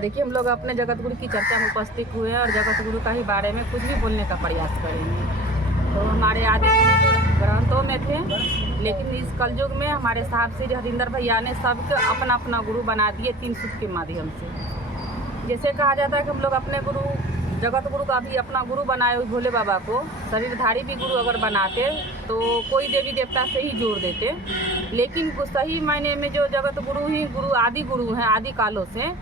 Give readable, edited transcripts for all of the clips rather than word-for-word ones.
देखिए, हम लोग अपने जगत गुरु की चर्चा में उपस्थित हुए हैं और जगत गुरु का ही बारे में कुछ भी बोलने का प्रयास करेंगे। तो हमारे आदि गुरु ग्रंथों में थे, लेकिन इस कलयुग में हमारे साहब श्री हरिंदर भैया ने सबको अपना अपना गुरु बना दिए 3 सूत्र के माध्यम से। जैसे कहा जाता है कि हम लोग अपने गुरु जगत गुरु का भी अपना गुरु बनाए हुए भोले बाबा को शरीरधारी भी गुरु अगर बनाते तो कोई देवी देवता से ही जोड़ देते, लेकिन सही मायने में जो जगत गुरु ही गुरु हैं आदि कालों से।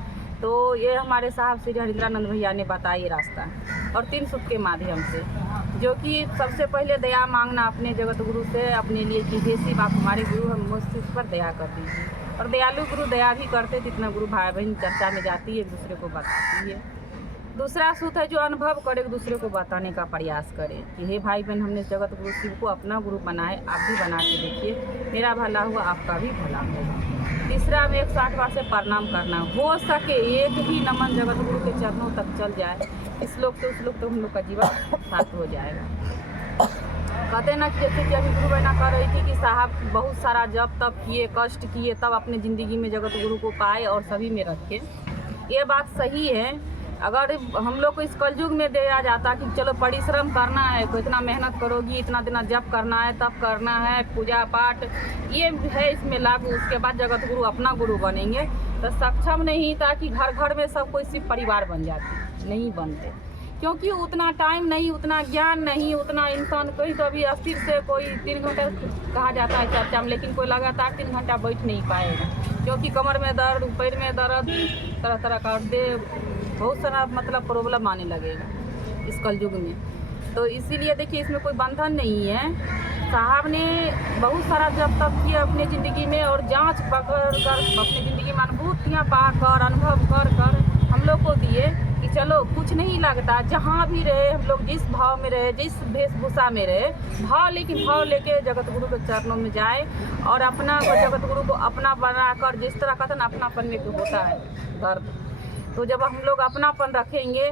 तो ये हमारे साहब श्री हरिंद्रानंद भैया ने बताया ये रास्ता और 3 सूत्र के माध्यम से, जो कि सबसे पहले दया मांगना अपने जगत गुरु से अपने लिए कि हे शिव आप हमारे गुरु हम मुझ पर दया कर दीजिए। और दयालु गुरु दया भी करते, जितना गुरु भाई बहन चर्चा में जाती है एक दूसरे को बताती है। दूसरा सूत्र है जो अनुभव करे, एक दूसरे को बताने का प्रयास करें कि हे भाई बहन हमने जगत गुरु शिव को अपना गुरु बनाए, आप भी बना के देखिए, मेरा भला हुआ आपका भी भला होगा। तीसरा में 160 बार से प्रणाम करना, हो सके एक भी नमन जगत गुरु के चरणों तक चल जाए, इस लोग से उस लोग तो हम लोग का जीवन साथ हो जाएगा। कहते ना कि जैसे कि अभी गुरु बहना कह रही थी कि साहब बहुत सारा जप तप किए, कष्ट किए, तब अपने ज़िंदगी में जगत गुरु को पाए और सभी में रखे। ये बात सही है। अगर हम लोग को इस कलयुग में दिया जाता कि चलो परिश्रम करना है, तो इतना मेहनत करोगी, इतना दिन जप करना है, तप करना है, पूजा पाठ ये है इसमें लागू, उसके बाद जगत गुरु अपना गुरु बनेंगे, तो सक्षम नहीं था कि घर घर में सब कोई सिर्फ परिवार बन जाती, नहीं बनते, क्योंकि उतना टाइम नहीं, उतना ज्ञान नहीं, उतना इंसान कोई तो अभी अस्थिर से कोई 3 घंटे कहा जाता है चर्चा में, लेकिन कोई लगातार 3 घंटा बैठ नहीं पाएगा, क्योंकि कमर में दर्द, पैर में दर्द, तरह तरह का बहुत सारा मतलब प्रॉब्लम आने लगेगा इस कलयुग में। तो इसीलिए देखिए इसमें कोई बंधन नहीं है। साहब ने बहुत सारा जब तक किया अपने ज़िंदगी में और जांच पकड़ कर अपनी ज़िंदगी में अनुभूतियाँ पाकर अनुभव कर हम लोग को दिए कि चलो कुछ नहीं लगता, जहाँ भी रहे हम लोग जिस भाव में रहे, जिस वेशभूषा में रहे, भाव लेके जगत गुरु के चरणों में जाए और अपना जगत गुरु को अपना बनाकर, जिस तरह कथन अपनापन में होता है दर्द, तो जब हम लोग अपनापन रखेंगे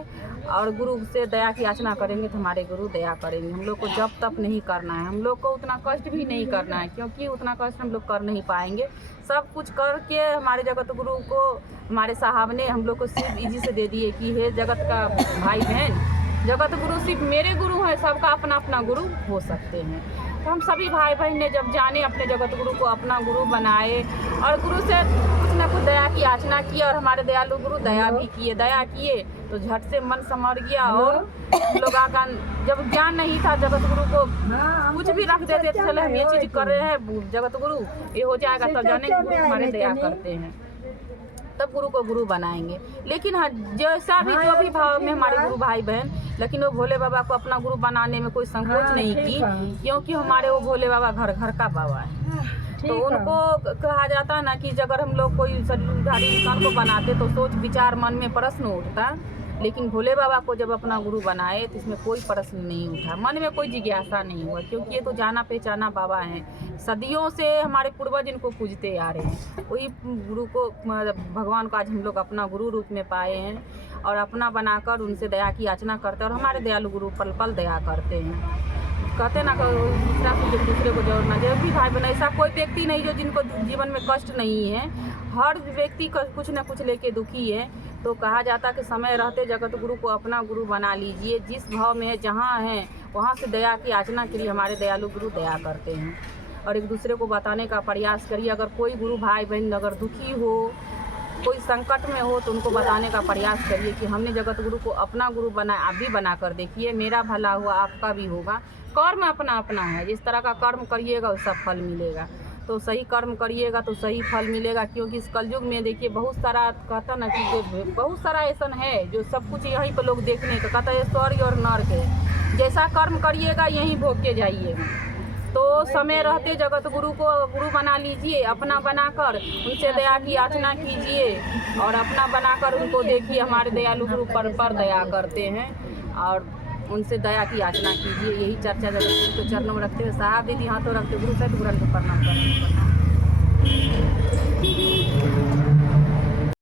और गुरु से दया की याचना करेंगे तो हमारे गुरु दया करेंगे। हम लोग को जप तप नहीं करना है, हम लोग को उतना कष्ट भी नहीं करना है, क्योंकि उतना कष्ट हम लोग कर नहीं पाएंगे। सब कुछ करके हमारे जगत गुरु को हमारे साहब ने हम लोग को सिर्फ इजी से दे दिए कि हे जगत का भाई बहन, जगत गुरु सिर्फ मेरे गुरु हैं, सबका अपना अपना गुरु हो सकते हैं। तो हम सभी भाई बहन ने जब जाने अपने जगत गुरु को अपना गुरु बनाए और गुरु से कुछ न कुछ दया की याचना की और हमारे दयालु गुरु दया किए तो झट से मन संवर गया। और लोग का जब ज्ञान नहीं था जगत गुरु को कुछ भी रख देते थे, चले हम ये चीज़ कर रहे हैं जगत गुरु ये हो जाएगा, तब जाने गुरु हमारे दया करते हैं, तब गुरु को गुरु बनाएंगे। लेकिन हाँ, जैसा भी जो भी भाव में हमारे गुरु भाई बहन, लेकिन वो भोले बाबा को अपना गुरु बनाने में कोई संकोच नहीं की, क्योंकि हमारे वो भोले बाबा घर घर का बाबा है। तो उनको कहा जाता ना कि अगर हम लोग कोई शरीरधारी इंसान को बनाते तो सोच विचार मन में प्रश्न उठता, लेकिन भोले बाबा को जब अपना गुरु बनाए तो इसमें कोई प्रश्न नहीं उठा, मन में कोई जिज्ञासा नहीं हुआ, क्योंकि ये तो जाना पहचाना बाबा हैं, सदियों से हमारे पूर्वज इनको पूजते आ रहे हैं। वही गुरु को भगवान को आज हम लोग अपना गुरु रूप में पाए हैं और अपना बनाकर उनसे दया की याचना करते हैं और हमारे दयालु गुरु पल पल दया करते हैं। कहते ना दूसरा से दूसरे को जोड़ना, जब भी भाई बहन ऐसा कोई व्यक्ति नहीं जो जिनको जीवन में कष्ट नहीं है, हर व्यक्ति कुछ न कुछ लेके दुखी है। तो कहा जाता कि समय रहते जगत गुरु को अपना गुरु बना लीजिए, जिस भाव में है जहाँ है वहाँ से दया की याचना के लिए हमारे दयालु गुरु दया करते हैं और एक दूसरे को बताने का प्रयास करिए। अगर कोई गुरु भाई बहन अगर दुखी हो, कोई संकट में हो, तो उनको बताने का प्रयास करिए कि हमने जगत गुरु को अपना गुरु बनाया, आप भी बना कर देखिए, मेरा भला हुआ आपका भी होगा। कर्म अपना अपना है, जिस तरह का कर्म करिएगा उसका फल मिलेगा, तो सही कर्म करिएगा तो सही फल मिलेगा। क्योंकि इस कलयुग में देखिए बहुत सारा कहता ना कि जो बहुत सारा ऐसा है जो सब कुछ यहीं पर लोग देखने का कहता है स्वर्ग और नर्क है, जैसा कर्म करिएगा यहीं भोग के जाइएगा। तो समय रहते जगत गुरु को गुरु बना लीजिए, अपना बनाकर उनसे दया की याचना कीजिए और अपना बनाकर उनको देखिए, हमारे दयालु गुरु पर दया करते हैं और उनसे दया की याचना कीजिए। यही चर्चा जगत गुरु के चरणों में रखते हुए साहब दीदी हाथों रखते गुरु सहित ग्रंथ प्रणाम करते हैं।